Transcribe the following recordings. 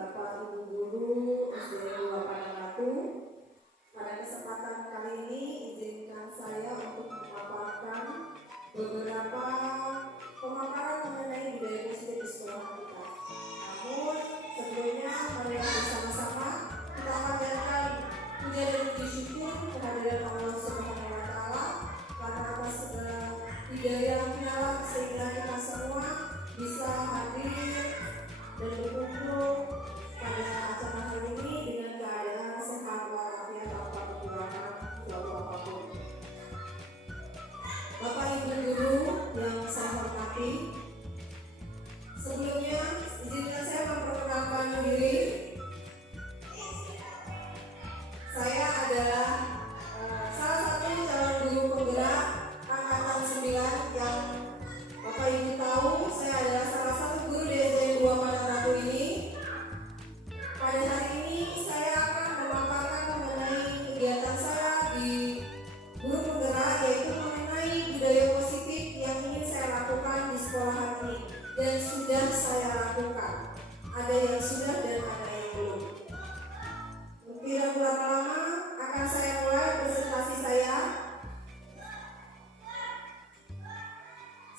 Bapak Ibu Guru SD 2 Padangratu. Pada kesempatan kali ini izinkan saya untuk memaparkan beberapa pemaparan mengenai budaya positif di sekolah kita. Namun sebelumnya mari bersama-sama kita panjatkan puja dan puji syukur kehadiran Allah Subhanahu wa Ta'ala karena atas segala hidayahnya sehingga kita semua bisa hadir dan berkumpul pada acara hari ini dengan keadaan sehat walafiat tanpa kekurangan suatu apapun. Bapak Ibu Guru yang saya hormati, sebelumnya izinkan saya memperkenalkan diri. Saya adalah salah satu calon guru penggerak angkatan 9 yang Bapak Ibu tahu saya adalah salah satu guru di SD 2 Padangratu ini. Pada hari ini saya akan memaparkan mengenai kegiatan saya di guru penggerak, yaitu mengenai budaya positif yang ingin saya lakukan di sekolah ini dan sudah saya lakukan. Ada yang sudah dan ada yang belum. Tidak berapa lama akan saya mulai presentasi saya.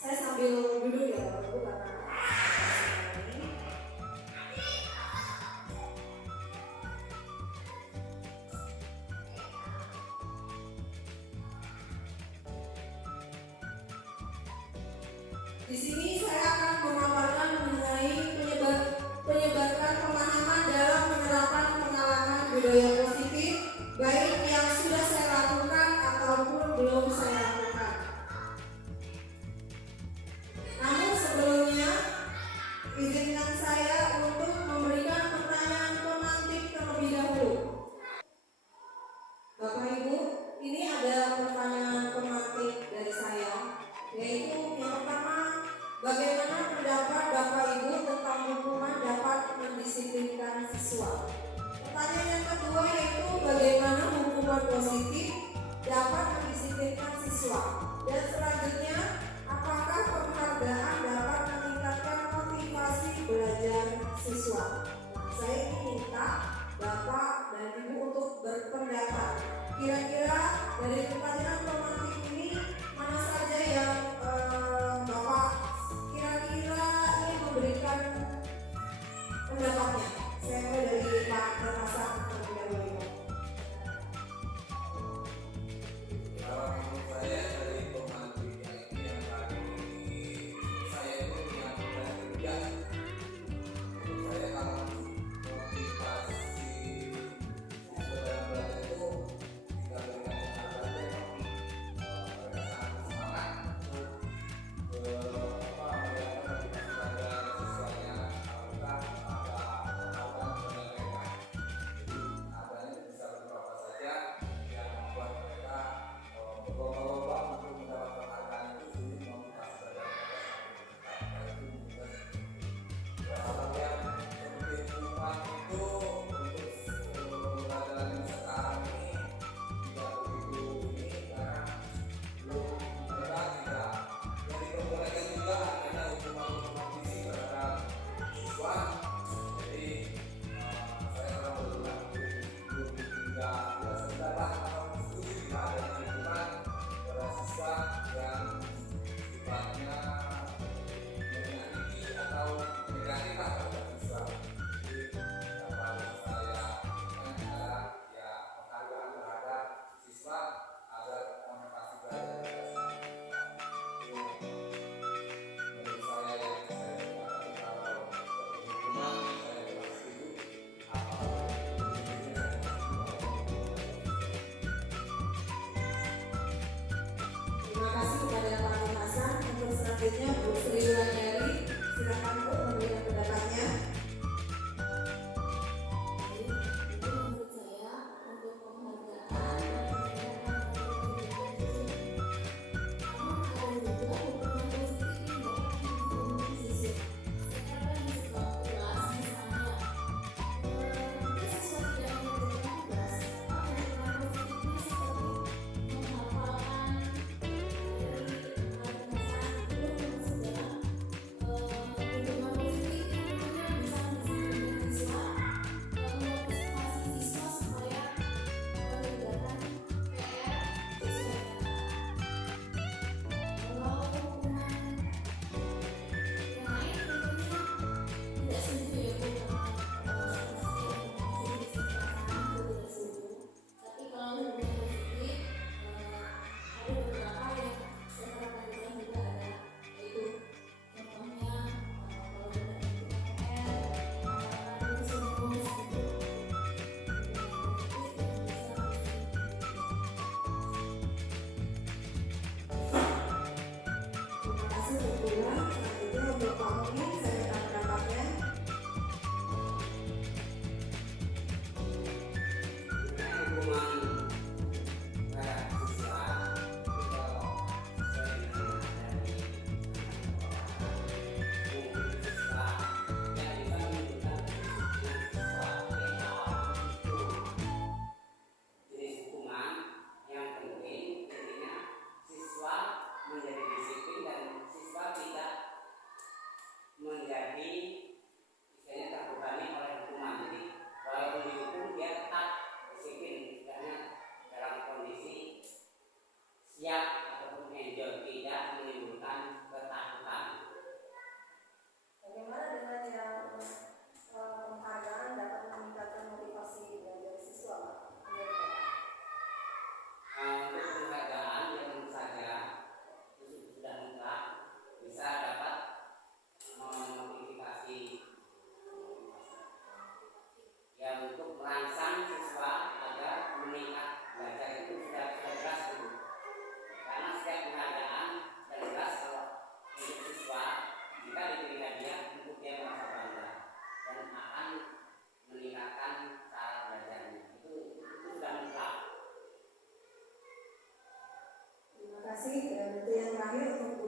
Saya sambil duduk ya Bapak Ibu karena di sini saya akan memaparkan mengenai penyebaran pemahaman dalam menerapkan pengalaman budaya positif, baik yang sudah saya lakukan ataupun belum saya lakukan. Namun sebelumnya, izinkan saya untuk memberikan pertanyaan pemantik terlebih dahulu. Bapak Ibu, ini ada pertanyaan pemantik dari saya, yaitu yang pertama, bagaimana pendapat Bapak Ibu tentang hukuman dapat mendisiplinkan siswa? Pertanyaan yang kedua yaitu bagaimana hukuman positif dapat mendisiplinkan siswa? Dan selanjutnya, apakah penghargaan dapat meningkatkan motivasi belajar siswa? Saya ingin minta Bapak dan Ibu untuk berpendapat. Kira-kira dari pertanyaan pemantik ini mana saja yang Bapak kira-kira ingin memberikan pendapatnya? Saya mulai dari Pak Perkasa terlebih dahulu. Kalau menurut saya dari pemantik ini yang tadi saya itu punya beban kerja. Menurut saya kalau motivasi siswa dalam belajar itu tidak berikan penghargaan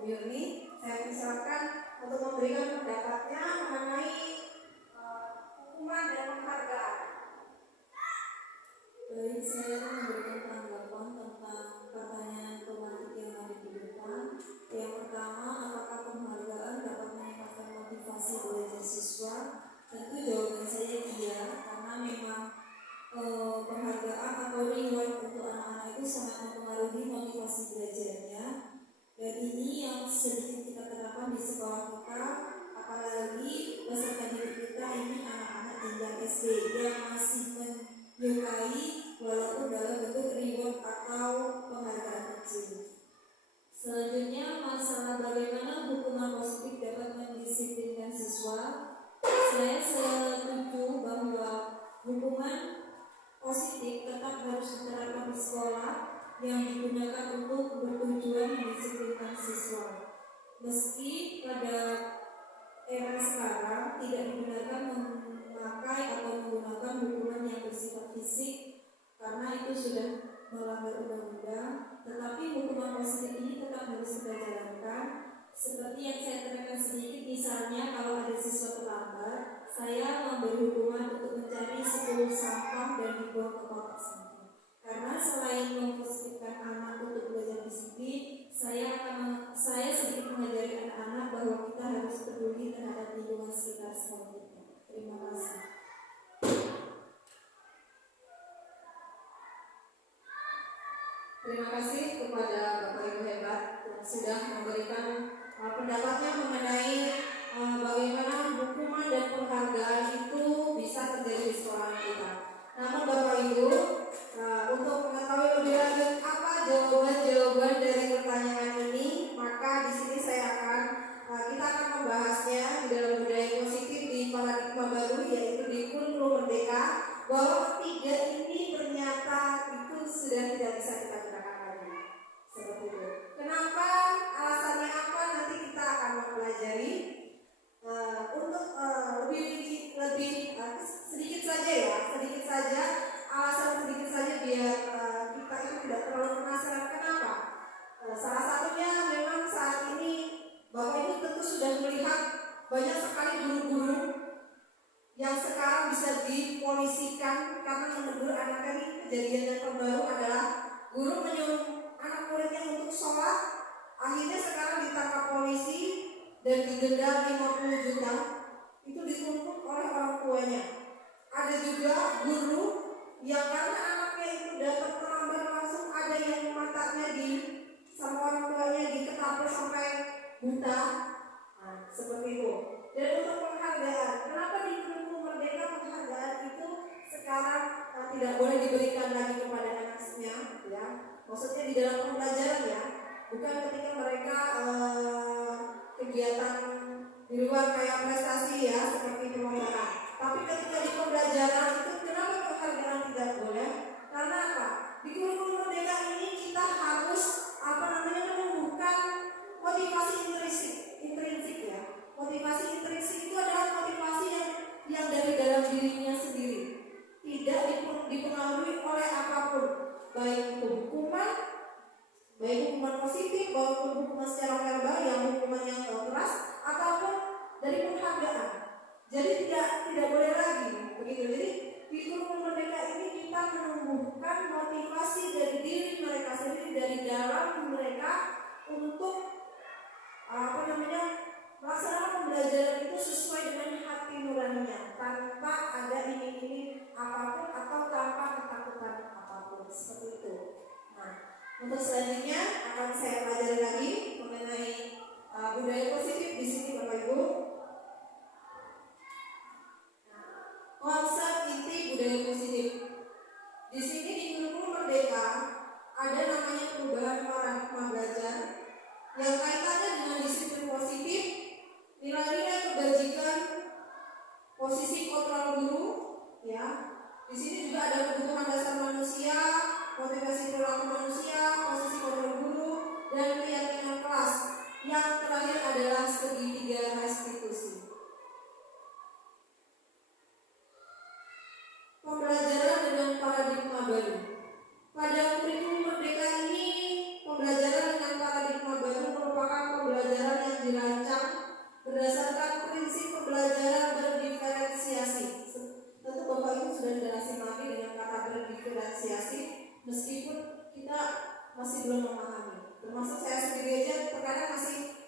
Yurni. Saya persilakan untuk memberikan pendapatnya mengenai hukuman dan penghargaan. Baik, saya akan memberikan tanggapan tentang pertanyaan tematik yang ada di depan. Yang pertama, apakah penghargaan dapat meningkatkan motivasi belajar siswa? Tentu jawaban saya iya, karena memang penghargaan atau reward untuk anak-anak itu sangat mempengaruhi motivasi belajarnya. Dan ini yang sedikit kita terapkan di sekolah kita, apalagi peserta didik kita ini anak-anak jenjang SD yang masih menyukai walaupun dalam bentuk reward atau penghargaan kecil. Selanjutnya, masalah bagaimana hukuman positif dapat mendisiplinkan siswa. Saya setuju bahwa hukuman positif tetap harus diterapkan di sekolah yang digunakan untuk bertujuan mendisiplinkan siswa. Meski pada era sekarang tidak dibenarkan memakai atau menggunakan hukuman yang bersifat fisik karena itu sudah melanggar undang-undang, tetapi hukuman positif ini tetap harus kita jalankan. Seperti yang saya terangkan sedikit, misalnya kalau ada siswa terlambat, saya memberi hukuman untuk mencari 10 sampah dan dibuang ke kotak sampah. Karena selain mempositifkan anak untuk belajar disiplin, saya sedikit mengajari anak-anak bahwa kita harus peduli terhadap lingkungan sekitar sekolah kita. Terima kasih. Terima kasih kepada Bapak Ibu hebat yang sudah memberikan pendapatnya mengenai bagaimana hukuman dan penghargaan itu bisa terjadi di sekolah kita. Namun Bapak Ibu, untuk mengetahui lebih lanjut apa jawaban-jawaban dari pertanyaan ini, maka di sini kita akan membahasnya di dalam budaya positif di paradigma baru, yaitu di kurikulum merdeka, bahwa tiga ini ternyata itu sudah tidak bisa kita gunakan lagi. Seperti itu. Kenapa? Alasannya apa? Nanti kita akan mempelajari untuk lebih sedikit saja alasan sedikit saja biar kita itu tidak terlalu penasaran kenapa. Salah satunya memang saat ini Bapak Ibu tentu sudah melihat banyak sekali guru-guru yang sekarang bisa dipolisikan karena menegur anaknya. Ini kejadian yang terbaru adalah guru menyuruh anak muridnya untuk sholat, akhirnya sekarang ditangkap polisi dan didenda 50 juta. Itu dituntut oleh orang tuanya. Ada juga guru yang karena anaknya itu dapat terlambat langsung, ada yang matanya sama orang tuanya diketahui sampai buta. Nah, seperti itu. Dan untuk penghargaan, kenapa di kurikulum merdeka penghargaan itu sekarang tidak boleh diberikan lagi kepada anaknya, ya? Maksudnya di dalam pembelajaran, ya, bukan ketika mereka kegiatan di luar kayak prestasi, ya, seperti perlombaan. Tapi ketika di pembelajaran itu kenapa penghargaan tidak boleh? Karena apa? Di kurikulum merdeka ini kita harus menumbuhkan motivasi intrinsik, ya. Motivasi intrinsik itu adalah motivasi yang dari dalam dirinya sendiri, tidak dipengaruhi oleh apapun, baik itu baik hukuman positif maupun hukuman secara verbal, yang hukuman yang keras ataupun dari penghargaan. Jadi tidak boleh lagi begitu. Jadi di kurikulum merdeka ini kita menumbuhkan motivasi dari diri mereka sendiri, dari dalam mereka untuk melaksanakan pembelajaran itu sesuai dengan hati nuraninya, tanpa ada iming-iming apapun atau tanpa ketakutan apapun, seperti itu. Nah, untuk selanjutnya akan saya pelajari lagi mengenai budaya positif di sini, Bapak Ibu. Konsep inti budaya positif di sini di kurikulum merdeka ada namanya perubahan paradigma belajar yang kaitannya dengan disiplin positif, nilai-nilai kebajikan, posisi kontrol guru, ya. Di sini juga ada kebutuhan dasar manusia, motivasi perilaku manusia, posisi kontrol guru, dan keyakinan kelas. Yang terakhir adalah segitiga restitusi. Pembelajaran dengan paradigma baru. Pada kurikulum merdeka ini, pembelajaran dengan paradigma baru merupakan pembelajaran yang dirancang berdasarkan prinsip pembelajaran berdiferensiasi. Tentu Bapak Ibu sudah tidak asing lagi dengan kata berdiferensiasi, meskipun kita masih belum memahami. Termasuk saya sendiri aja terkadang masih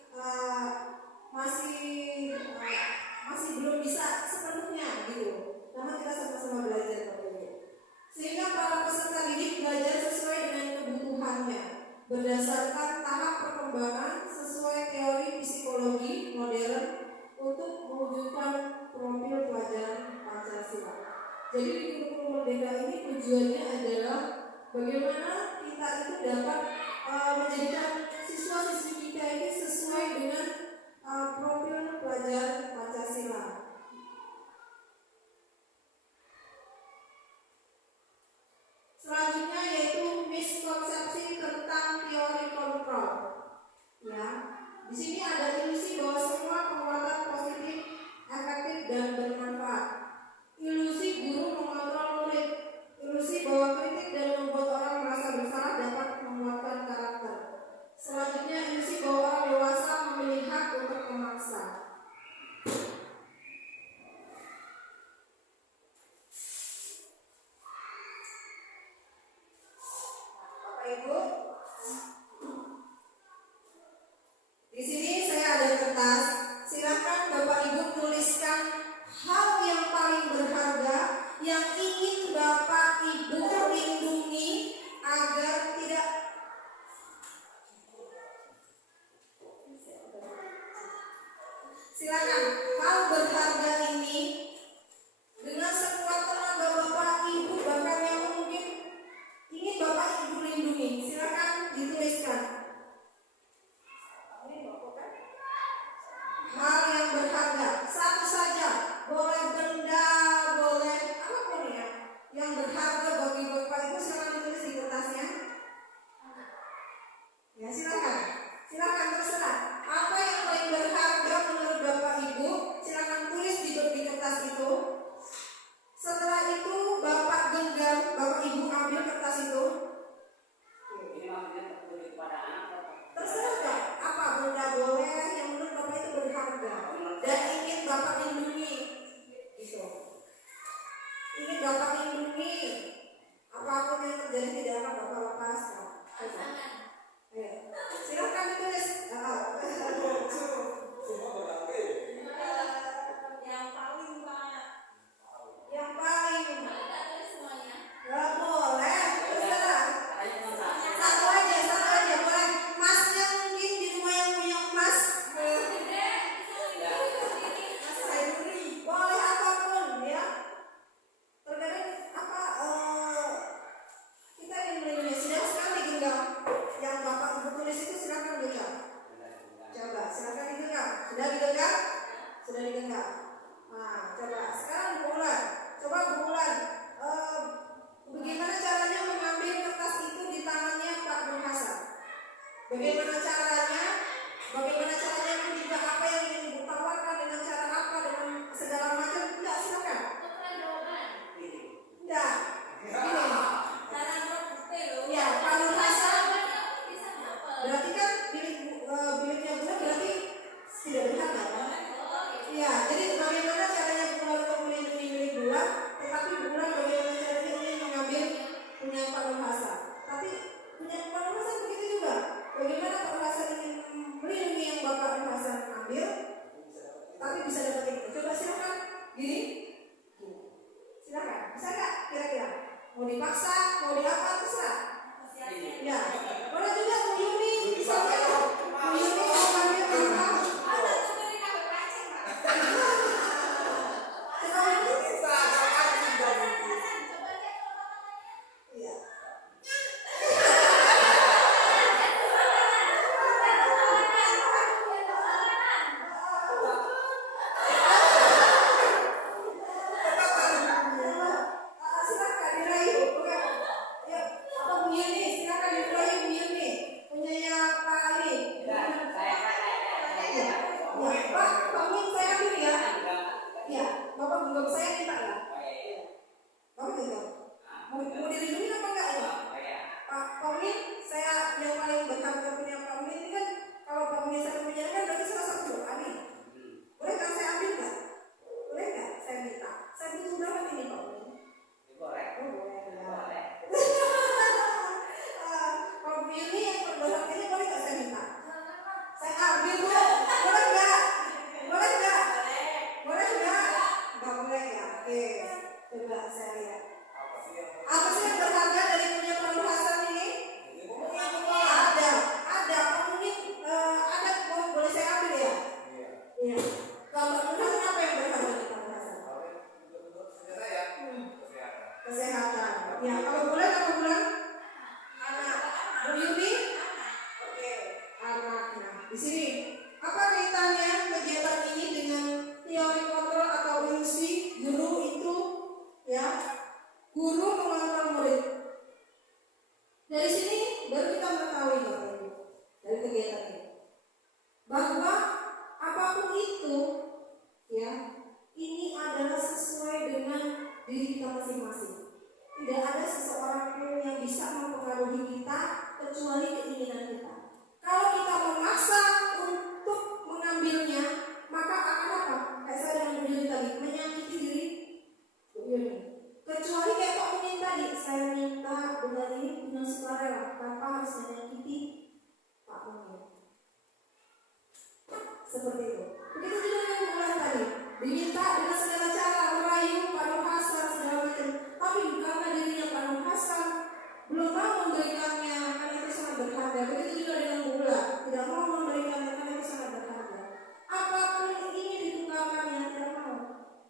belum bisa sepenuhnya gitu. Namun kita sama-sama belajar Bapak Ibu. Sehingga para peserta didik belajar sesuai dengan kebutuhannya, berdasarkan tahap perkembangan sesuai teori psikologi modern untuk mewujudkan profil pelajaran Pancasila. Jadi di kurikulum merdeka ini tujuannya adalah bagaimana kita itu dapat menjadikan siswa-siswi kita ini sesuai dengan profil pelajaran Pancasila. Selanjutnya yaitu miskonsepsi tentang teori kontrol. Ya, di sini ada ilusi bahwa semua penguatan positif, efektif dan bermanfaat. Ilusi guru mengontrol murid. Ilusi bahwa kritik dan membuat orang merasa bersalah dapat menguatkan karakter. Selanjutnya ilusi bahwa orang dewasa memiliki hak untuk memaksa. Bapak Ibu, di sini saya ada kertas. Silakan Bapak Ibu tuliskan hal yang paling berharga yang ingin Bapak Ibu lindungi agar tidak silakan hal berharga ini dengan sekuat tenaga Bapak Ibu bahkan yang mungkin ingin Bapak Ibu lindungi. Silakan dituliskan. Hal yang berharga, satu saja, boleh benda, boleh apapun ya, yang berharga bagi Bapak Ibu silakan ditulis di kertasnya. Ya silakan terserah. Apa yang paling berharga menurut Bapak Ibu, silakan tulis di kertas itu. Setelah itu Bapak genggam, Bapak Ibu ambil kertas itu. Ini maksudnya tertulis kepada anak atau? Terserah Kak, apa benda boleh yang menurut Bapak itu berharga dan ingin Bapak lindungi gitu. Ingin Bapak lindungi, apapun yang terjadi tidak akan Bapak lepaskan. Ayo, silakan ditulis. Semua berarti. Yang paling banyak. Yang paling Tidak tulis semuanya. nggak boleh, terserah. Hanya cuma satu. Satu aja boleh. Masnya mungkin di rumah yang punya emas. Boleh apapun ya. Terkadang kita ingin melindungi sedang sekali genggam. Yang Bapak Ibu tulis itu silakan genggam. Coba silakan digenggam. Sudah digenggam? Sudah digenggam. Nah, coba sekarang Bu Ulan. Coba Bu Ulan, bagaimana caranya mengambil kertas itu di tangannya Pak Nur Hasan? Bagaimana caranya? Bagaimana caranya itu juga apa yang ingin Ibu tawarkan dengan cara apa dengan segala macam? Enggak, silakan. Enggak. Ini. Ya, Pak Nur Hasan. Berarti kan biliknya Bu berarti tidak berharga kan? Iya, jadi bagaimana caranya Bu Ulan untuk melindungi milik Bu Ulan, tetapi Bu Ulan bagaimana caranya ingin mengambil punya Pak Nur Hasan. Tapi punya Pak Nur Hasan begitu juga. Bagaimana Pak Nur Bu Yuni? Oke, anak. Nah, di sini apa kaitannya kegiatan ini dengan teori kontrol atau ilusi guru itu ya? Guru mengontrol murid. Dari sini baru kita mengetahui Bapak Ibu dari kegiatan ini bahwa apapun itu ya, ini adalah sesuai dengan diri kita masing-masing. Tidak ada seseorang pun yang bisa mempengaruhi kita kecuali keinginan kita. Kalau kita memaksa untuk mengambilnya, maka akan apa? Kayak saya dengan Bu Yuni tadi, menyakiti diri Bu Yuni. Kecuali kayak Pak Munin tadi, saya minta bulan ini dengan sukarela tanpa harus menyakiti Pak Munin. Seperti itu. Begitu juga dengan bulan tadi, diminta dengan segala cara merayu, paduh hasrat segala macam. Tapi karena dirinya paduh hasrat, belum mau memberikannya karena itu sangat berharga. Begitu juga dengan bulan, tidak mau memberikannya karena itu sangat berharga. Apapun ini ditukarkannya tidak mau.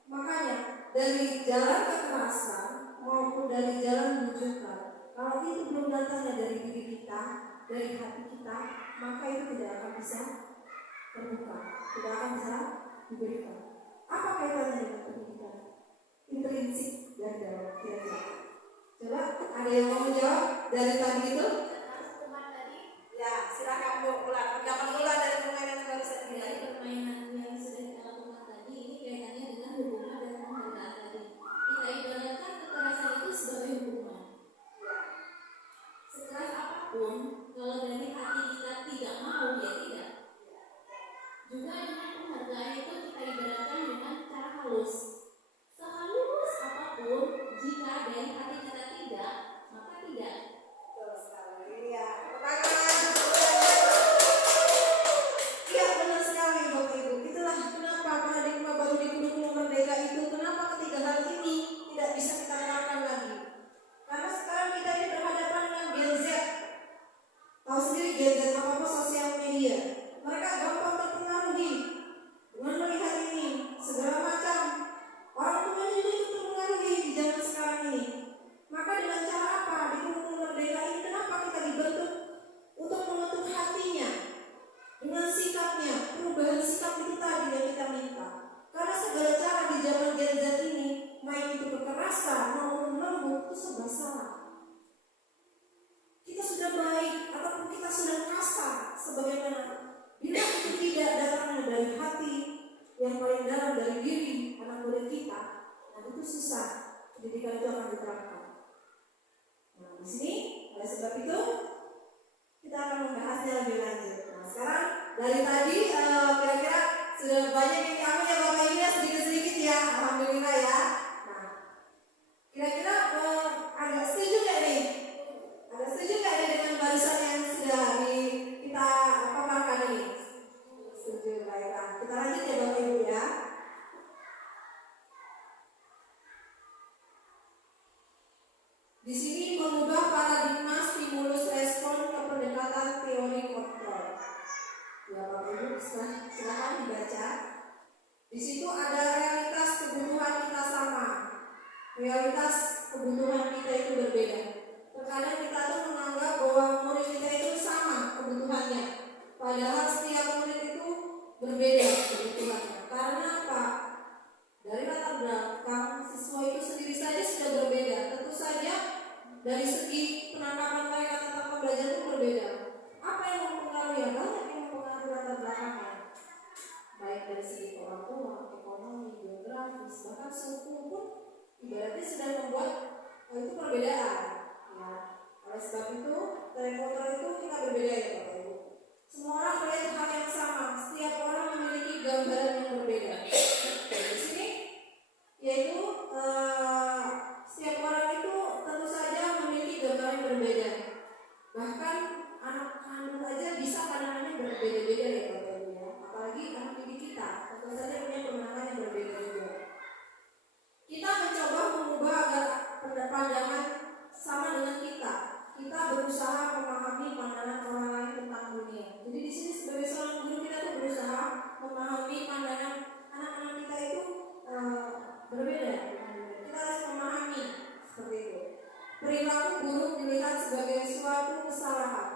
Makanya dari jalan kekerasan maupun dari jalan bujukan, kalau itu belum datangnya dari diri kita, dari hati kita, maka itu tidak akan bisa terbuka, tidak akan bisa diberikan. Apa kaitannya dengan pendidikan? Intrinsik dan dalam kira-kira. Coba ada yang mau menjawab dari tadi itu? Ya, silakan Bu ulang. Pendapat ulang dari permainan yang baru saya Dari permainan yang sudah kita lakukan tadi, ini kaitannya dengan hubungan dan penghargaan tadi. Kita ibaratkan kekerasan itu sebagai hubungan. Sekeras apapun, kalau dari hati kita tidak mau, ya tidak. Juga dengan penghargaan itu kita ibaratkan dengan cara halus. Sehalus apapun, jika dari hati kita tidak, maka tidak. Betul sekali. Iya, iya benar sekali Bapak Ibu. Itulah kenapa paradigma baru di Gunung Merdeka itu, kenapa ketiga hal ini tidak bisa kita terapkan lagi. Karena sekarang kita ini berhadapan dengan Gen Z. Tahu sendiri Gen Z apa sosial media. Mereka gampang terpengaruhi dengan melihat ini segala macam. Orang tua juga itu terpengaruhi di zaman sekarang ini. Maka dengan cara apa? Di Gunung Merdeka ini kenapa kita dibentuk untuk mengetuk hatinya dengan sikapnya, perubahan sikap itu tadi yang kita minta. Karena segala cara di zaman Gen Z ini, baik itu kekerasan maupun lembut, itu serba salah. Kita sudah baik ataupun kita sudah kasar, sebagaimana bila itu tidak datangnya dari hati yang paling dalam dari diri anak murid kita, nah itu susah pendidikan itu akan diterapkan. Nah di sini oleh sebab itu kita akan membahasnya lebih lanjut. Nah sekarang dari tadi kira-kira sudah banyak yang kamu ya Bapak Ibu ya, sedikit-sedikit ya, alhamdulillah ya. Nah kira-kira agak setuju nggak nih? Agak setuju nggak nih dengan barisan yang sudah kita paparkan ini? Setuju, baiklah. Kita lanjut ya Bapak Ibu ya. Di sini mengubah paradigma stimulus respon ke pendekatan teori kontrol. Ya Bapak Ibu, silakan dibaca. Di situ ada realitas kebutuhan kita sama, realitas kebutuhan kita itu berbeda. Terkadang kita tuh menganggap bahwa murid kita itu sama kebutuhannya, padahal setiap murid itu berbeda kebutuhannya. Karena apa? Dari latar belakang siswa itu sendiri saja sudah berbeda. Tentu saja dari segi penangkapan mereka tentang pembelajaran itu berbeda. Apa yang mempengaruhi? Banyak yang mempengaruhi latar belakangnya, baik dari segi orang tua, ekonomi, geografis, bahkan suku pun ibaratnya sudah membuat itu perbedaan. Ya, oleh sebab itu dari kontrol itu kita berbeda ya Bapak Ibu. Semua orang melihat hal yang sama, setiap orang memiliki gambaran yang berbeda. Di sini yaitu setiap orang itu tentu saja memiliki gambaran yang berbeda. Bahkan anak kandung aja bisa pandangannya berbeda-beda ya Bapak Ibu ya. Apalagi anak didik kita, tentu saja punya pandangan yang berbeda juga. Kita mencoba mengubah agar pandangan sama dengan kita. Kita berusaha memahami pandangan orang lain tentang dunia. Jadi di sini sebagai seorang guru kita tuh berusaha memahami pandangan anak-anak kita itu berbeda. Kita harus memahami seperti itu. Perilaku buruk dilihat sebagai suatu kesalahan.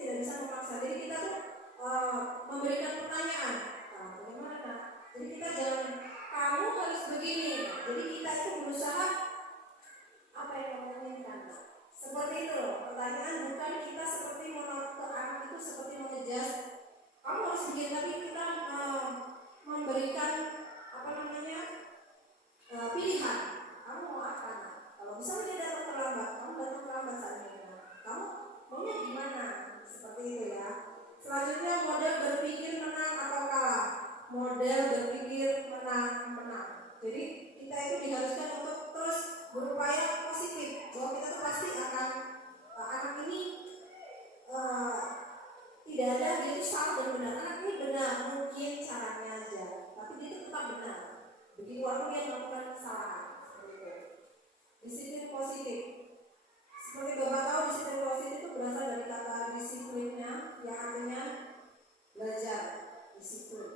tidak bisa memaksa. Jadi kita tuh memberikan pertanyaan, nah, bagaimana? Jadi kita jangan kamu harus begini. Jadi kita itu berusaha apa yang kamu inginkan. Seperti itu loh. Pertanyaan bukan kita seperti mau ke anak itu seperti mengejar kamu harus begini, tapi kita memberikan apa namanya pilihan. Kamu mau apa? Kalau misalnya dia datang terlambat, kamu datang terlambat saatnya. Kamu maunya gimana? Seperti itu ya. Selanjutnya model berpikir menang atau kalah. Model berpikir menang. Jadi kita itu diharuskan untuk terus berupaya positif. Bahwa kita tuh pasti akan anak ini tidak ada dia itu salah dan benar. Anak ini benar, mungkin caranya aja, tapi dia itu tetap benar. Begitu walaupun dia melakukan kesalahan. Disiplin positif. Seperti Bapak tahu, disiplin positif itu berasal dari kata disiplinnya, yang artinya belajar. Disiplin.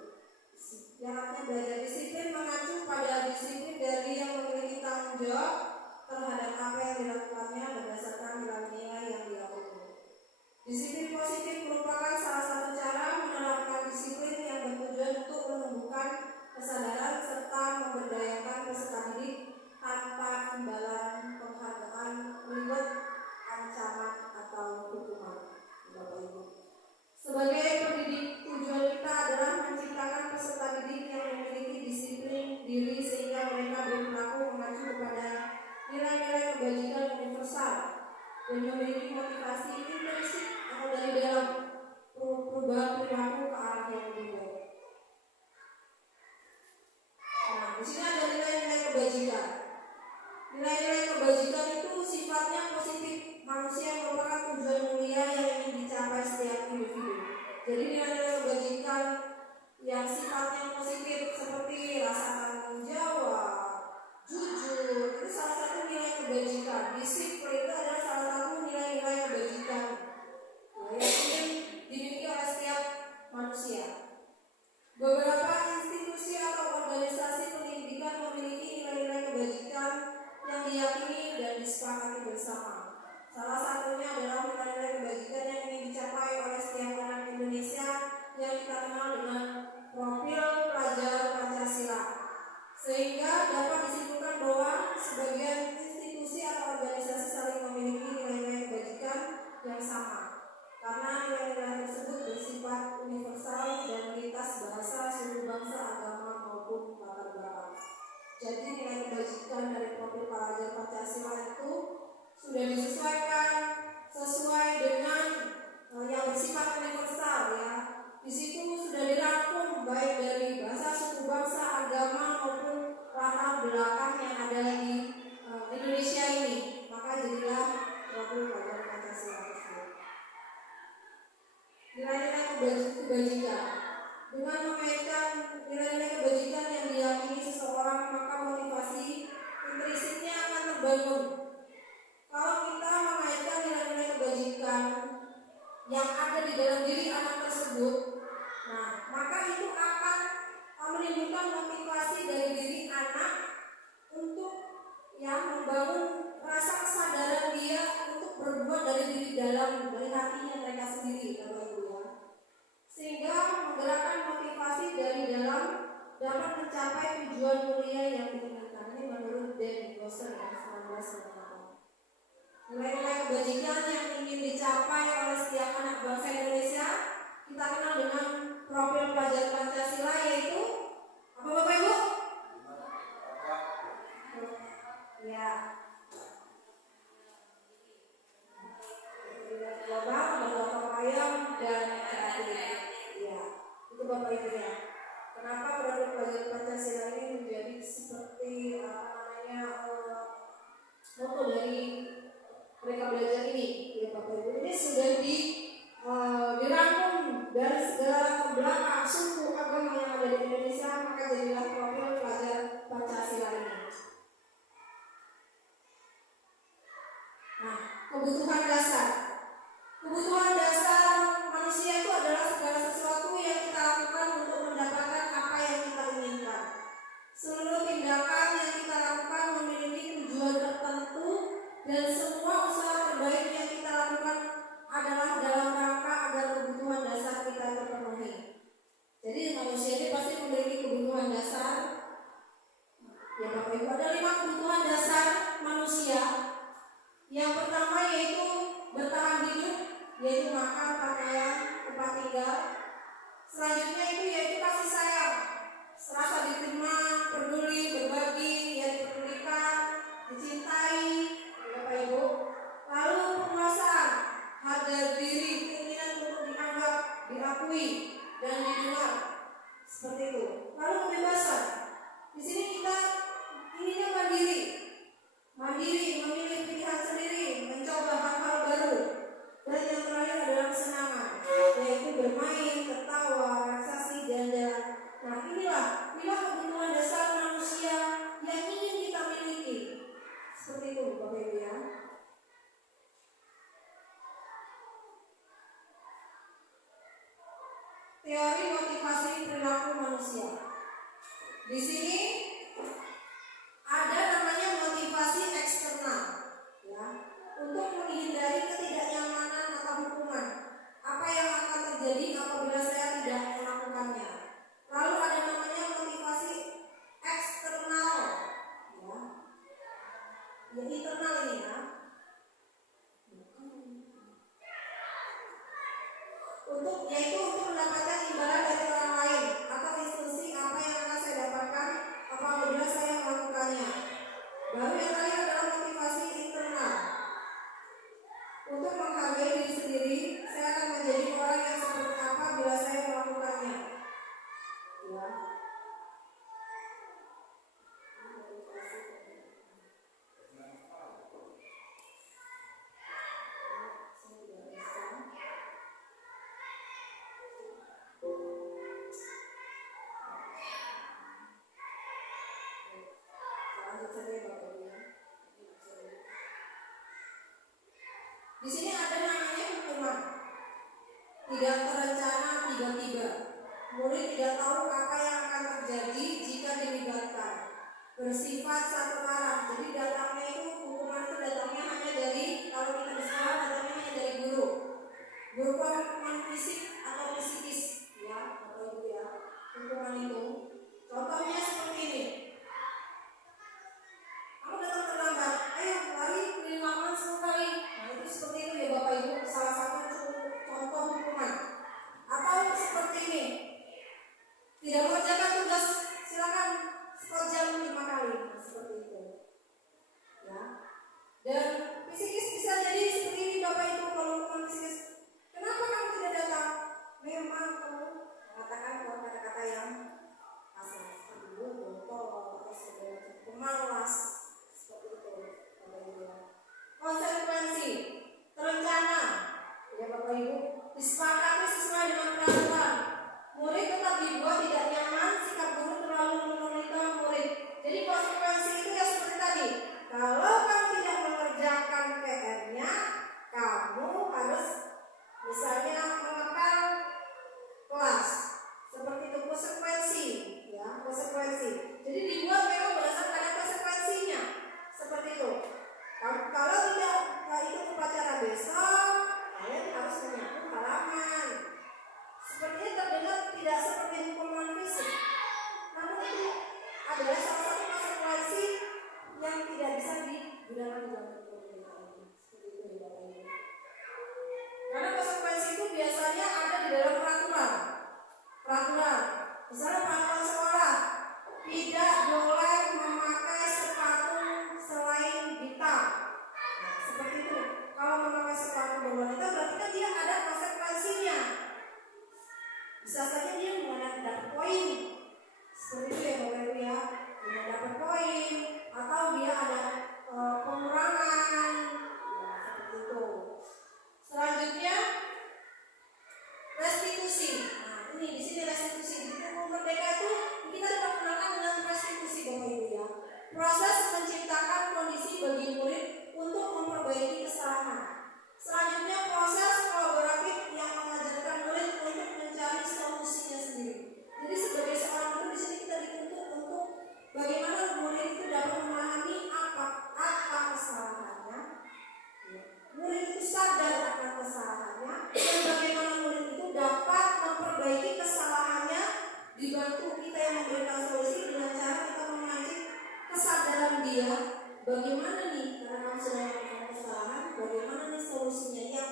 Yang artinya belajar. Disiplin mengacu pada disiplin dari yang memiliki tanggung jawab terhadap apa yang dilakukannya berdasarkan nilai-nilai yang diakui. Disiplin positif merupakan salah satu cara menerapkan disiplin yang bertujuan untuk menumbuhkan kesadaran serta memberdayakan peserta didik tanpa imbalan penghargaan, reward, ancaman atau hukuman. Bapak Ibu, sebagai pendidik, tujuan kita adalah menciptakan peserta didik yang memiliki disiplin diri sehingga mereka berperilaku mengacu kepada nilai-nilai kebajikan universal dan memiliki motivasi intrinsik atau dari dalam perubahan perilaku ke arah yang lebih baik. Nah, di sini ada nilai-nilai kebajikan. Nilai-nilai kebajikan itu sifatnya positif. Manusia merupakan tujuan mulia yang ingin dicapai setiap individu. Jadi nilai-nilai kebajikan yang sifatnya positif seperti rasa tanggung jawab, jujur, itu salah satu nilai kebajikan. Disiplin itu adalah salah satu nilai-nilai kebajikan yang ingin dimiliki oleh setiap manusia. Beberapa institusi atau organisasi pendidikan memiliki nilai-nilai kebajikan yang diyakini dan disepakati bersama. Salah satunya adalah nilai-nilai kebajikan yang ingin dicapai oleh setiap anak Indonesia yang kita kenal dengan profil pelajar Pancasila. Sehingga dapat disimpulkan bahwa sebagian institusi atau organisasi saling memiliki nilai-nilai kebajikan yang sama. Karena nilai-nilai tersebut bersifat universal dan lintas bahasa, suku bangsa, agama maupun latar belakang. Jadi nilai kebajikan dari profil pelajar Pancasila itu sudah disesuaikan sesuai dengan yang bersifat universal ya. Di situ sudah dirangkum baik dari bahasa, suku bangsa, agama maupun latar belakang yang ada di Indonesia ini. Maka jadilah profil pelajar Pancasila tersebut. Nilai-nilai kebajikan. Dengan mengaitkan nilai-nilai kebajikan yang diyakini seseorang, maka motivasi intrinsiknya akan terbangun. Kalau kita mengaitkan nilai-nilai kebajikan yang ada di dalam diri anak tersebut, nah maka itu akan menimbulkan motivasi dari diri anak untuk membangun rasa kesadaran dia untuk berbuat dari diri dalam, dari hatinya mereka sendiri, Bapak Ibu ya. Sehingga menggerakkan motivasi dari dalam dapat mencapai tujuan mulia yang diinginkan. Ini menurut Dan Gosser yang 1998. Nilai-nilai kebajikan yang ingin dicapai oleh setiap anak bangsa Indonesia kita kenal dengan profil pelajar Pancasila, yaitu apa Bapak Ibu? Ya, global, bergotong royong dan kreatif. Ya, itu Bapak Ibu ya. Kenapa profil pelajar Pancasila ini menjadi seperti moto dari mereka belajar ini, ya Bapak Ibu. Ini sudah dirangkum dari segala belakang suku agama yang ada di Indonesia, maka jadilah profil pelajar Pancasila ini. Nah, kebutuhan dasar. Kebutuhan dasar manusia itu adalah segala sesuatu yang kita lakukan untuk mendapatkan apa yang kita inginkan. Seluruh tindakan yang kita lakukan memiliki tujuan tertentu dan semua usaha terbaik yang kita lakukan adalah dalam rangka Di sini ada namanya motivasi eksternal, ya, untuk menghindari ketidaknyamanan atau hukuman. Apa yang akan terjadi apabila saya tidak melakukannya? Lalu ada namanya motivasi eksternal, ya, internal ini ya. Yaitu untuk mendapatkan imbalan dari orang lain atau instruksi apa yang akan saya dapatkan apabila saya melakukannya. Baru yang terakhir adalah motivasi internal. Untuk menghargai diri sendiri, saya akan menjadi orang yang seperti apa bila saya melakukannya. Ya. Di sini ada namanya hukuman. Tidak terencana, tiba-tiba. Murid tidak tahu apa yang akan terjadi jika dilibatkan. Bersifat satu arah. Jadi datangnya itu, hukuman itu datangnya hanya dari, kalau kita di sekolah datangnya hanya dari guru. Berupa hukuman fisik atau psikis, ya, atau itu ya. Hukuman itu. Contohnya seperti ini. Kamu datang terlambat, ayo lari keliling lapangan 10 kali. Nah itu seperti itu ya Bapak Ibu, salah satu contoh hukuman. Atau seperti ini, tidak mengerjakan tugas, silakan skor jam 5 kali. Nah, seperti itu. Ya. Dan psikis bisa jadi seperti ini Bapak Ibu, kalau hukuman psikis. Kenapa kamu tidak datang? Memang kamu mengatakan kata-kata yang kasar, seperti itu, botol, atau segala pemalas. Konsekuensi terencana, ya Bapak Ibu, disepakati sesuai dengan peraturan. Murid tetap dibuat tidak nyaman, sikap guru terlalu menuntut murid. Jadi konsekuensi itu ya seperti tadi. Kalau kamu tidak mengerjakan PR-nya, kamu harus misalnya mengekang kelas. Seperti itu konsekuensi, ya konsekuensi. Jadi dibuat memang berdasarkan konsekuensinya. Seperti itu. Kalau tidak ikut upacara besok, kalian harus menyapu halaman. Sepertinya terdengar tidak seperti hukuman fisik, namun itu adalah salah satu konsekuensi yang tidak bisa digunakan dalam pemerintahan. Seperti itu ya Bapak Ibu. Karena konsekuensi itu biasanya ada di dalam peraturan. Misalnya peraturan sekolah, tidak boleh memakai sepatu selain hitam. Nah, seperti itu. Kalau memakai sepatu berwarna hitam berarti kan dia ada konsekuensinya. Bisa saja dia dapat poin. Seperti itu ya Bapak Ibu ya. Dia dapat poin atau dia ada pengurangan. Ya, seperti itu. Selanjutnya restitusi. Nah, ini di sini restitusi. Di Tugu Merdeka itu kita diperkenalkan dengan restitusi Bapak Ibu ya. Proses menciptakan kondisi bagi murid untuk memperbaiki kesalahan. Selanjutnya proses kolaboratif yang mengajarkan murid untuk mencari solusinya sendiri. Jadi sebagai seorang guru di sini kita dituntut untuk bagaimana murid itu dapat memahami apa kesalahannya. Murid itu sadar akan kesalahannya dan bagaimana murid itu dapat memperbaiki kesalahannya dibantu kita yang memberikan solusi dengan cara kita memancing kesadaran dia bagaimana nih karena kamu sudah melakukan kesalahan, bagaimana nih solusinya yang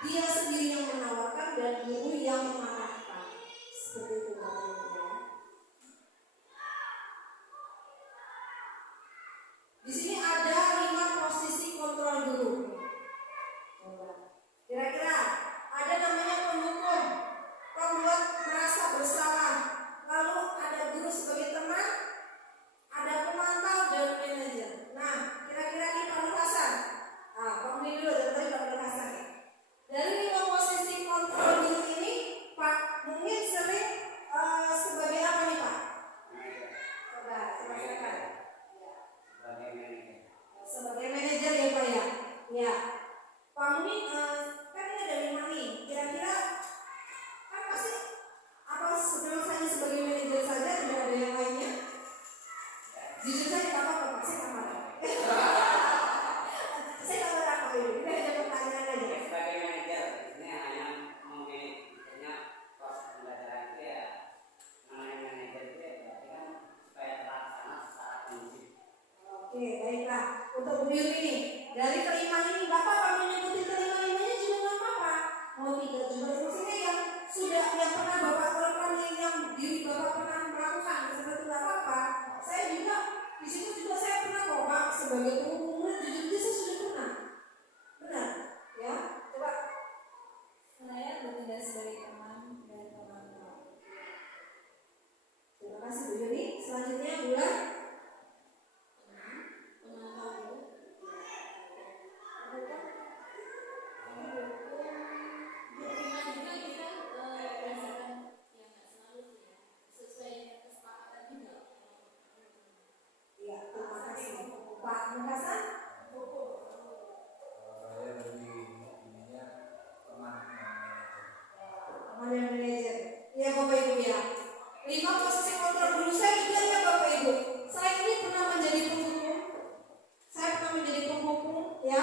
dia sendiri yang menawarkan dan guru yang mengarahkan. Seperti itu Bapak Ibu ya. Di sini ada 5 posisi kontrol guru. Kira-kira ada namanya penghukum, pembuat merasa bersalah, lalu ada guru sebagai teman, ada pemantau dan manajer. Nah, kira-kira ini Pak Nur Hasan. Kamu dulu dari tadi Pak Nur Hasan. Dari 5 posisi kontrol guru ini, Pak mungkin sering sebagai apa nih Pak? Coba silakan. Sebagai manajer Baiklah, untuk Bu Yuni nih, dari kelima ini Bapak kalau menyebutin kelima-limanya juga nggak apa-apa. Mau tidak juga maksudnya yang pernah Bapak lakukan, yang diri Bapak pernah melakukan seperti itu nggak apa-apa. Saya juga di situ juga saya pernah kok Pak sebagai pengumuman jujur aja saya sudah pernah. Benar, ya. Coba. Saya bertindak sebagai teman dan pemantau. Terima kasih Bu Yuni. Selanjutnya bulan Pemantau berterima juga kita berdasarkan yang nggak selalu sih ya, sesuai dengan kesepakatan juga. ya, terima kasih. Pak Mukasan. Saya lebih ininya teman manajer. Teman dan manajer. Iya Bapak Ibu ya. 5 posisi kontrol dulu saya juga ya Bapak Ibu. Saya ini pernah menjadi penghukum. Saya pernah menjadi penghukum ya.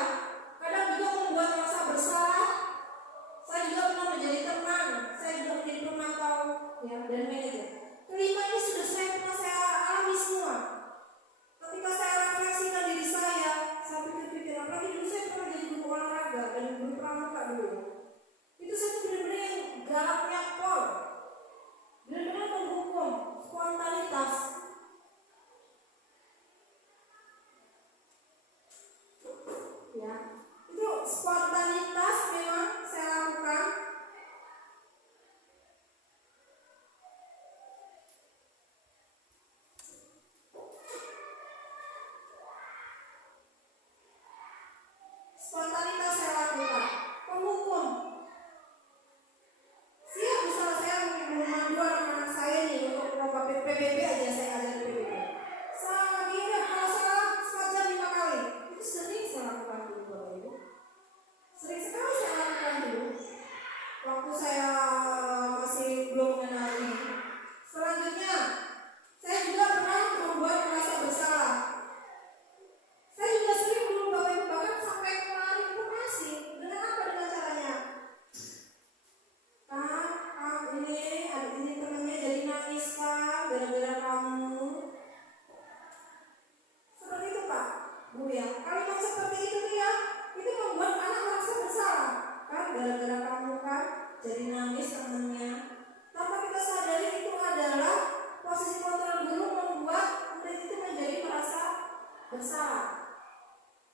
Kadang juga membuat rasa bersalah. Saya juga pernah menjadi teman. Saya juga menjadi pemantau ya dan manajer. Kelima ini sudah saya alami semua. Ketika saya refleksikan diri saya pikir-pikir, apalagi dulu saya pernah jadi guru olahraga dan guru pramuka dulu. Itu saya tuh benar-benar yang galaknya pol, benar-benar menghukum spontanitas. Ya, itu spontanitas memang saya lakukan. Spontanitas saya lakukan. Penghukum. Siap misalnya saya memandu anak-anak saya nih untuk lomba PBB aja saya ajar PBB. Salah lagi kalau salah 4 jam 5 kali. Itu sering saya lakukan dulu Bapak Ibu. Sering sekali saya lakukan dulu. Waktu saya masih belum mengenal ini. Selanjutnya, saya juga pernah membuat merasa bersalah. Saya juga sering dulu Bapak Ibu bahkan sampai kemarin pun masih. Dengan apa? Dengan caranya? Ini temennya jadi nangis kan gara-gara kamu. Seperti itu Pak, Bu ya. Kalimat seperti itu ya, itu membuat anak merasa bersalah kan gara-gara kamu kan jadi nangis temennya. Tanpa kita sadari itu adalah posisi kontrol guru membuat murid itu menjadi merasa bersalah.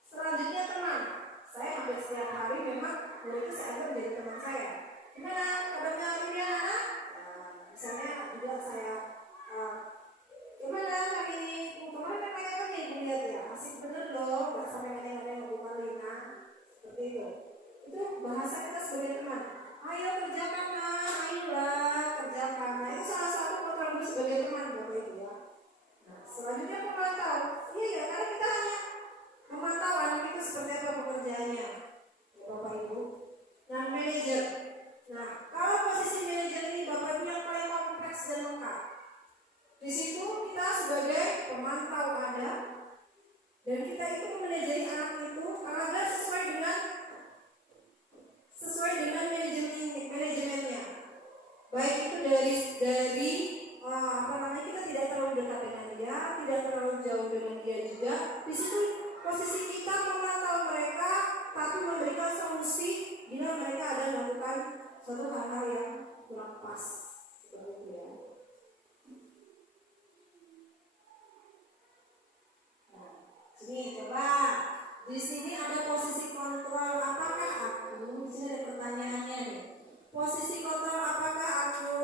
Selanjutnya teman, saya hampir setiap hari memang murid itu saya anggap menjadi teman saya. Gimana kabarnya hari ini anak? Misalnya juga saya gimana hari ini? Kemarin kan kayak apa nih lihat ya, asik bener loh, nggak sampai ngomong-ngomong Bu Marlina seperti itu. Itu bahasa kita sebagai teman. Ayo kerjakan nah, ayolah kerjakan. Nah itu salah satu kontrol sebagai teman Bapak Ibu ya. Nah selanjutnya pemantau. Iya ya, karena kita hanya memantau anak itu seperti apa pekerjaannya, ya Bapak Ibu. Dan manajer. Nah kalau posisi manajer ini Bapak Ibu yang paling kompleks dan lengkap. Di situ kita sebagai pemantau ada, dan kita itu memanajeri anak itu agar sesuai dengan manajemennya. Baik itu dari kita tidak terlalu dekat dengan dia, tidak terlalu jauh dengan dia juga. Di situ posisi kita memantau mereka, tapi memberikan solusi bila mereka ada melakukan suatu hal-hal yang kurang pas seperti itu ya. Sini coba, di sini ada posisi kontrol apakah aku? Di sini ada pertanyaannya nih. Posisi kontrol apakah aku?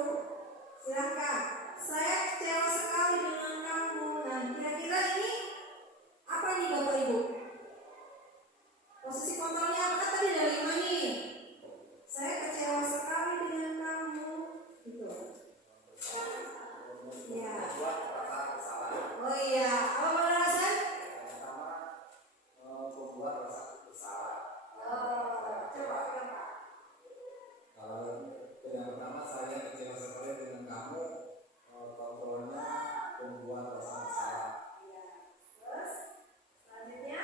Silakan. Saya kecewa sekali dengan kamu. Nah, kira-kira ini apa nih Bapak Ibu? Posisi kontrolnya apa tadi dari mana nih? Saya kecewa sekali dengan kamu. Gitu. Ya. Oh iya, apa alasan? Membuat rasa bersalah. Coba. Kalau yang pertama saya kecewa sekali dengan kamu, kontrolnya membuat rasa bersalah. Iya. Terus selanjutnya,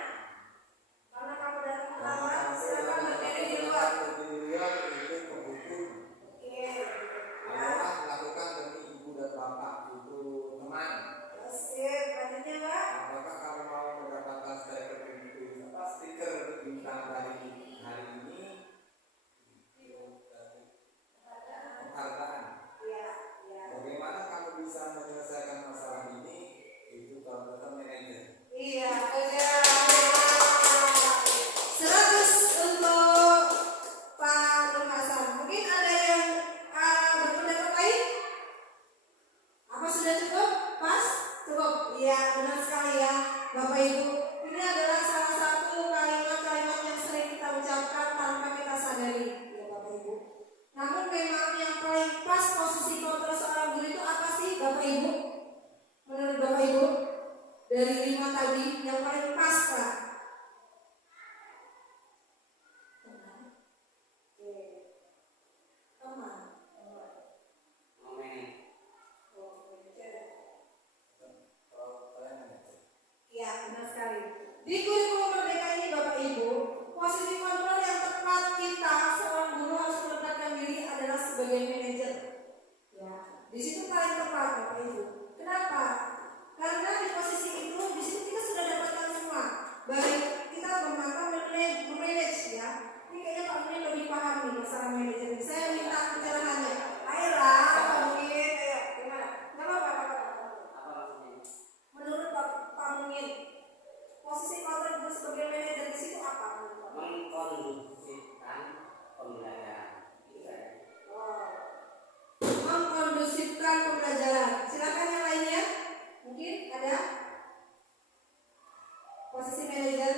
karena kamu datang terlambat, silakan berdiri di luar. Itu kebutuhan. Oke. Ayolah lakukan demi ibu dan bapak, itu teman. Oke, selanjutnya Pak. Apakah kamu mau mendapatkan posisi manajer.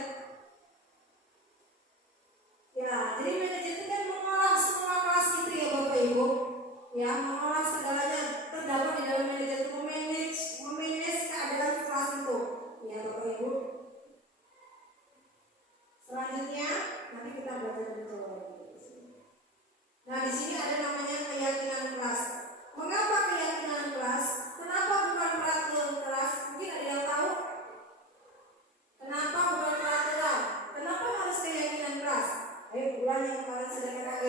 Ya, jadi manajer itu kan mengolah semua kelas itu ya Bapak Ibu. Ya, mengolah segalanya terdapat di dalam manajer itu memanage keadaan kelas itu. Ya Bapak Ibu. Selanjutnya nanti kita belajar lebih jauh lagi. Nah, di sini ada namanya keyakinan kelas. Mengapa keyakinan kelas? Kenapa bukan peraturan kelas? Mungkin ada yang tahu? Kenapa bukan peraturan? Kenapa harus keyakinan kelas? Ayo bulan yang kemarin sudah ke KG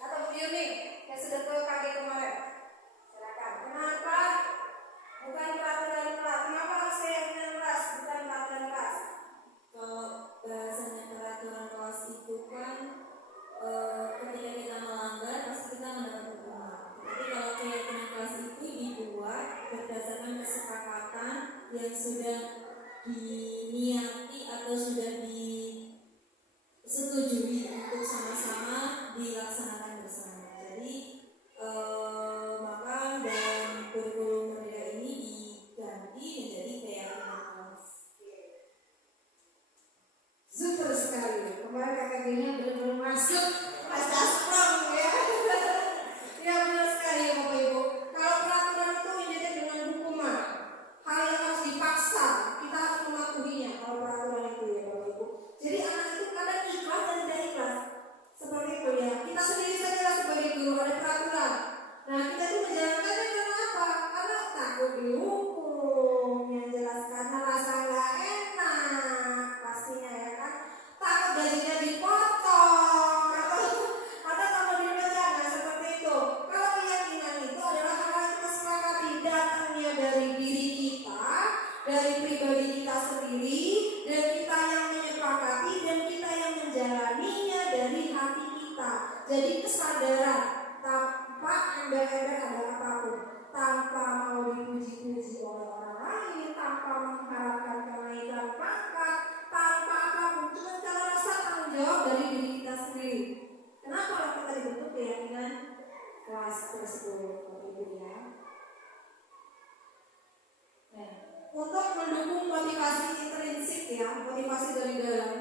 atau Bu Yuni yang sudah ke KG kemarin. Silakan. Kenapa bukan peraturan kelas? Kenapa harus keyakinan kelas? Bukan peraturan kelas. Kalau bahasanya peraturan kelas itu kan ketika kita melanggar pasti kita mendapat hukuman. Tapi kalau keyakinan kelas itu dibuat berdasarkan kesepakatan yang sudah diniati atau sudah disetujui untuk sama-sama dilaksanakan bersama. Jadi maka dalam kurikulum merdeka ini diganti menjadi keyakinan kelas. Super sekali. Kemarin KKG-nya benar-benar masuk masa strong ya. Ya benar sekali ya Bapak Ibu. Kalau peraturan itu identik dengan hukuman, hal yang harus dipaksa, kita harus mematuhinya. Kalau peraturan itu ya Bapak Ibu. Jadi anak itu kadang ikhlas dan tidak ikhlas. Seperti itu ya. Kita sendiri saja sebagai guru ada peraturan. Nah kita itu menjalankannya karena apa? Karena takut dihukum, yang jelas karena rasa nggak enak pastinya ya kan. Takut gajinya dipotong atau kalau dipecat, nah seperti itu. Kalau keyakinan itu adalah hal yang kita sepakati datangnya dari diri kita, dari pribadi kita sendiri, dan kita yang menyepakati dan kita yang menjalaninya dari hati kita. Jadi kesadaran tanpa embel-embel ada apapun, tanpa mau dipuji-puji oleh orang lain, tanpa mengharapkan kenaikan pangkat, tanpa apapun, cuma cara rasa tanggung jawab dari diri kita sendiri. Kenapa kita dibentuk keyakinan kelas tersebut, Bapak Ibu ya? Nah, untuk mendukung motivasi intrinsik ya, motivasi dari dalam,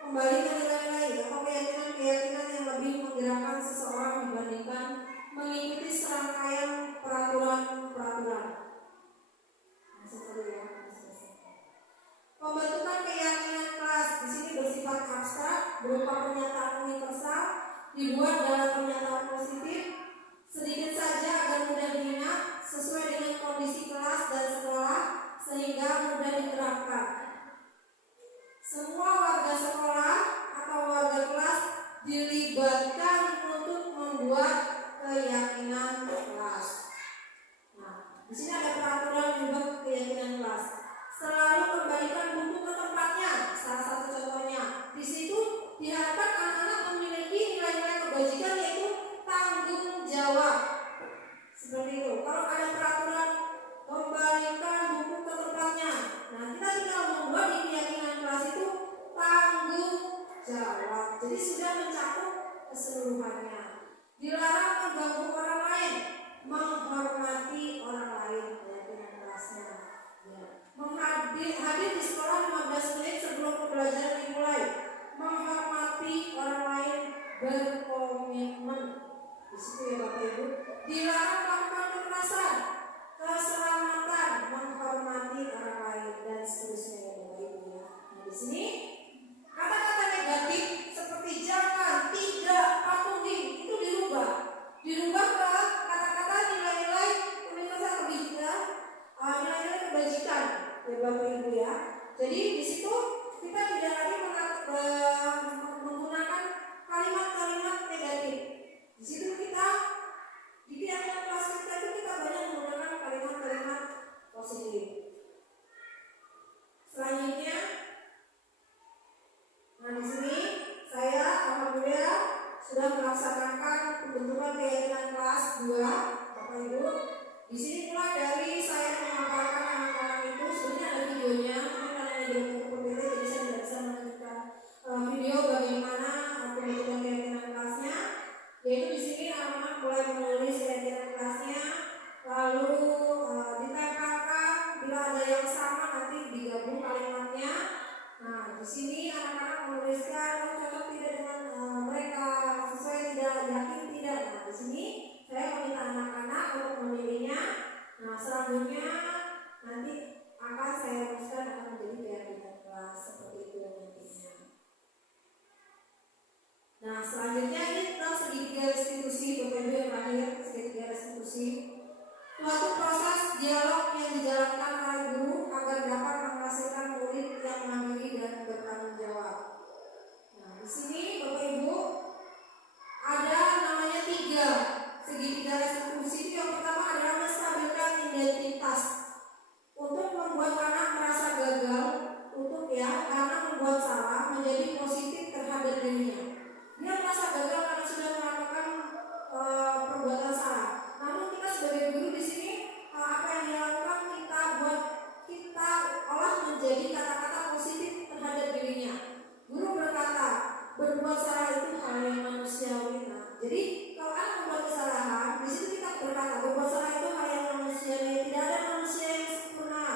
kembali ke nilai-nilai atau keyakinan-keyakinan yang lebih menggerakkan seseorang dibandingkan mengikuti serangkaian peraturan-peraturan. Nah, seperti ya. Pembentukan keyakinan kelas di sini bersifat abstrak, berupa pernyataan universal, dibuat dalam pernyataan positif, sedikit saja agar mudah diingat, sesuai dengan kondisi kelas dan sekolah, sehingga mudah diterapkan. Semua warga sekolah atau warga kelas dilibatkan untuk membuat keyakinan kelas. Nah, di sini ada peraturan membuat keyakinan kelas. Selalu kembalikan buku ke tempatnya. Salah satu contohnya, di situ diharapkan anak-anak memiliki nilai-nilai kebajikan yaitu tanggung jawab. Seperti itu. Kalau ada peraturan kembalikan buku ke tempatnya, nah kita tinggal membuat di keyakinan kelas itu tanggung jawab. Jadi sudah mencakup keseluruhannya. Dilarang mengganggu orang lain, menghormati orang lain, keyakinan kelasnya. Ya. Hadir di sekolah 15 menit sebelum pembelajaran dimulai, menghormati orang lain, berkomitmen. Di situ ya Bapak Ibu. Dilarang melakukan kekerasan, keselamatan, menghormati orang lain dan seterusnya ya Bapak Ibu ya. Nah di sini kata-kata negatif seperti jangan, tidak, patuhi itu dirubah ke kata-kata nilai-nilai universal kebajikan, nilai-nilai kebajikan ya Bapak Ibu ya. Jadi di situ kita tidak lagi menggunakan kalimat-kalimat negatif. Di situ kita di keyakinan kelas kita itu kita banyak menggunakan kalimat-kalimat positif. Selanjutnya, nah di sini saya alhamdulillah sudah melaksanakan pembentukan keyakinan kelas 2, Bapak Ibu. Di sini mulai dari saya memaparkan anak-anak itu sebenarnya ada videonya, tapi karena ini dokumen jadi saya tidak bisa menunjukkan video bagaimana pembentukan keyakinan kelasnya. Yaitu di sini anak-anak mulai menulis keyakinan kelasnya, lalu ditempelkan bila ada yang sama nanti digabung kalimatnya. Nah di sini anak-anak menuliskan oh, cocok tidak dengan mereka, sesuai tidak, yakin tidak. Nah, di sini saya meminta anak-anak untuk memilihnya. Nah, selanjutnya nanti akan saya rumuskan akan menjadi keyakinan kelas seperti itu nantinya. Nah, selanjutnya ini tentang segitiga restitusi, Bapak Ibu yang terakhir, segitiga restitusi. Suatu proses dialog yang dijalankan oleh guru agar dapat menghasilkan murid yang mandiri dan bertanggung jawab. Nah, di sini Bapak Ibu ada namanya 3 segitiga restitusi. Yang pertama adalah menstabilkan identitas untuk membuat anak merasa gagal karena membuat salah menjadi positif terhadap dirinya. Dia merasa gagal karena sudah melakukan perbuatan salah. Namun kita sebagai guru di sini apa yang dilakukan kita olah menjadi kata-kata positif terhadap dirinya. Guru berkata, berbuat salah itu hal yang manusiawi. Jadi kalau anak membuat kesalahan, di situ kita berkata berbuat salah itu hal yang manusiawi. Tidak ada manusia yang sempurna.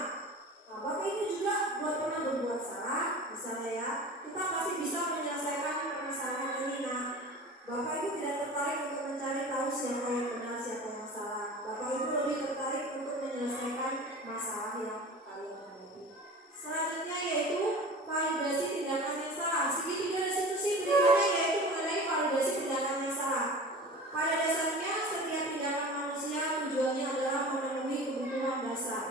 Bapak Ibu juga buat pernah berbuat salah, misalnya ya, kita pasti bisa menyelesaikan permasalahan ini. Nah, Bapak Ibu tidak tertarik untuk mencari tahu siapa yang benar, siapa yang salah. Bapak Ibu lebih tertarik untuk menyelesaikan masalah yang kalian hadapi. Selanjutnya yaitu validasi tindakan yang salah. Segitiga restitusi berikutnya yaitu mengenai validasi tindakan yang salah. Pada dasarnya setiap tindakan manusia tujuannya adalah memenuhi kebutuhan dasar.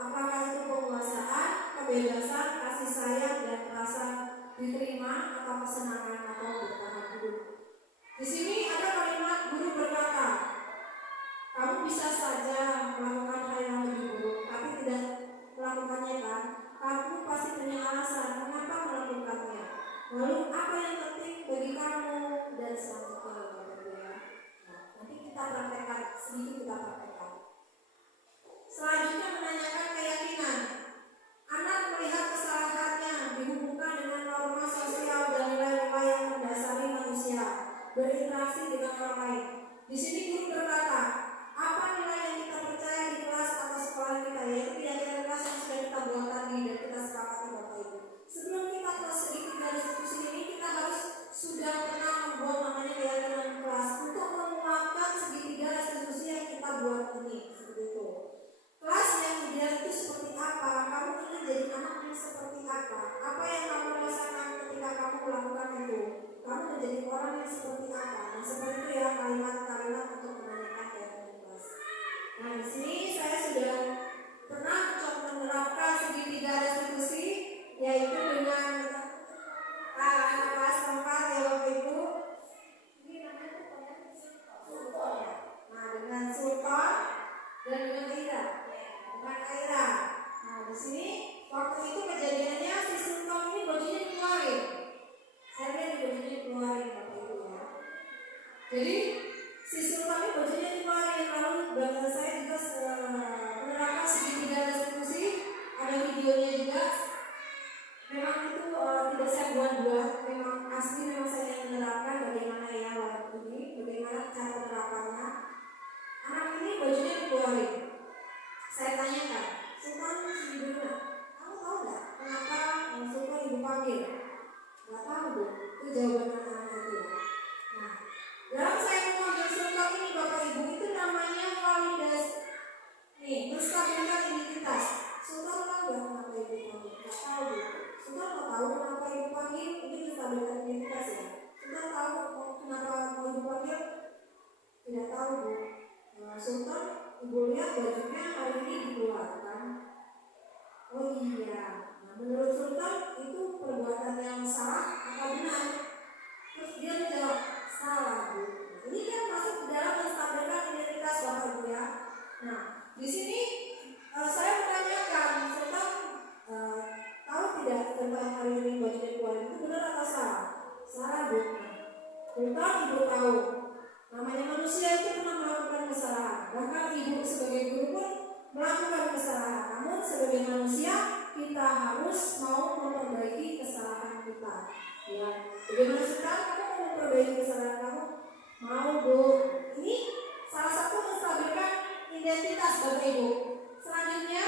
Apakah itu penguasaan, kebebasan, kasih sayang, dan rasa diterima atau kesenangan atau bertahan hidup. Di sini ada kalimat guru berkata, kamu bisa saja melakukan hal yang lebih buruk, tapi tidak melakukannya kan? Kamu pasti punya alasan mengapa melakukannya. Lalu apa yang penting bagi kamu dan selanjutnya. Nah, nanti kita praktekkan, sedikit kita praktekkan. Selanjutnya menanyakan keyakinan. Anak melihat kesalahannya dihubungkan dengan norma sosial dan nilai-nilai yang mendasari manusia, berinteraksi dengan orang lain. Di sini guru berkata, apa nilai yang kita percaya di kelas atau sekolah kita, yaitu keyakinan kelas yang sudah kita buat tadi dan kita sepakati Bapak Ibu. Sebelum kita kelas segitiga restitusi ini, kita harus sudah pernah membuat namanya keyakinan kelas untuk menguatkan segitiga restitusi yang kita buat ini. Seperti itu. Kelas yang ideal itu seperti apa? Kamu ingin jadi anak yang seperti apa? Apa yang kamu rasakan ketika kamu melakukan itu? Kamu menjadi orang yang seperti apa? Nah, seperti itu ya kalimat-kalimat untuk menanyakan keyakinan kelas. Nah, di sini saya sudah pernah mencoba menerapkan segitiga restitusi, yaitu dengan anak kelas 4 ya Bapak Ibu. Ini namanya Sultan. Nah, dengan Sultan dan dengan Ira. Nah, di sini waktu itu kejadiannya si Sultan ini bajunya dikeluarin. Saya lihat bajunya dikeluarin Bapak Ibu ya. Jadi si Sultan ini bajunya dikeluarin, lalu saya juga menerapkan segitiga restitusi, ada videonya juga. Memang itu tidak saya buat-buat, memang asli, memang saya yang menerapkan bagaimana ya waktu ini, bagaimana cara penerapannya. Anak ini bajunya dikeluarin. Saya tanyakan, Sultan si Ibu, kamu tahu nggak kenapa Sultan Ibu panggil? Nggak tahu Bu, itu jawaban anak-anak itu. Nah, dalam saya memanggil Sultan ini Bapak Ibu itu namanya validasi. Nih, menstabilkan identitas. Sultan tahu nggak kenapa Ibu panggil? Nggak tahu Bu. Sultan nggak tahu kenapa Ibu panggil, ini menstabilkan identitas ya. Sultan tahu kenapa Ibu panggil? Tidak tahu Bu. Sultan, Ibu lihat bajunya hari ini dikeluarkan. Oh iya, nah, menurut Sultan itu perbuatan yang salah atau benar? Terus dia menjawab, salah Bu. Ini kan masuk ke dalam menstabilkan identitas Bapak Ibu ya. Nah, di sini saya menanyakan, Sultan tahu tidak tentang hari ini bajunya dikeluarkan itu benar atau salah? Salah Bu. Sultan Ibu tahu. Namanya manusia itu pernah melakukan kesalahan. Bahkan ibu sebagai guru pun melakukan kesalahan. Namun sebagai manusia kita harus mau memperbaiki kesalahan kita. Ya, bagaimana sekarang kamu mau memperbaiki kesalahan kamu? Mau Bu. Ini salah satu menstabilkan identitas Bapak Ibu. Selanjutnya